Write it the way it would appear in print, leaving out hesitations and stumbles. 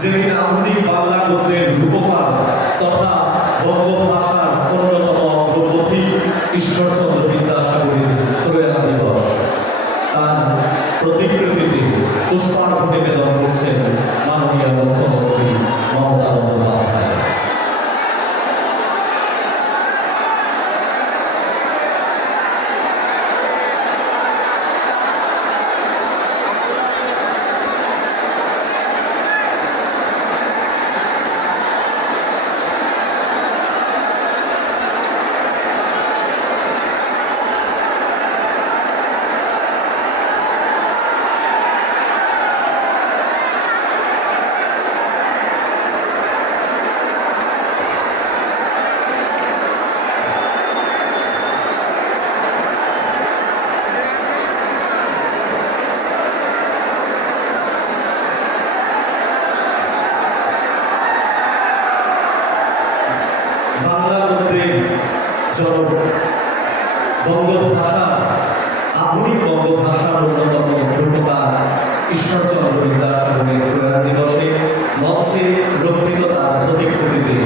যেদিন আধুনিক বাংলা গদ্যের রূপকার তথা বঙ্গ ভাষার অন্যতম অগ্রপথিক ঈশ্বরচন্দ্র বিদ্যাসাগরের প্রয়াণ দিবস, তার প্রতিকৃতিতে পুষ্পার্ঘ্য নিবেদন করছেন মাননীয় মুখ্যমন্ত্রী মমতা বন্দ্যোপাধ্যায়। বাংলা গদ্যের জনক, বঙ্গ ভাষা, আধুনিক বঙ্গ ভাষার অন্যতম রূপকার ঈশ্বরচন্দ্র বিদ্যাসাগরের প্রয়াণ দিবসে মঞ্চে রক্ষিত তার প্রতিকৃতিতে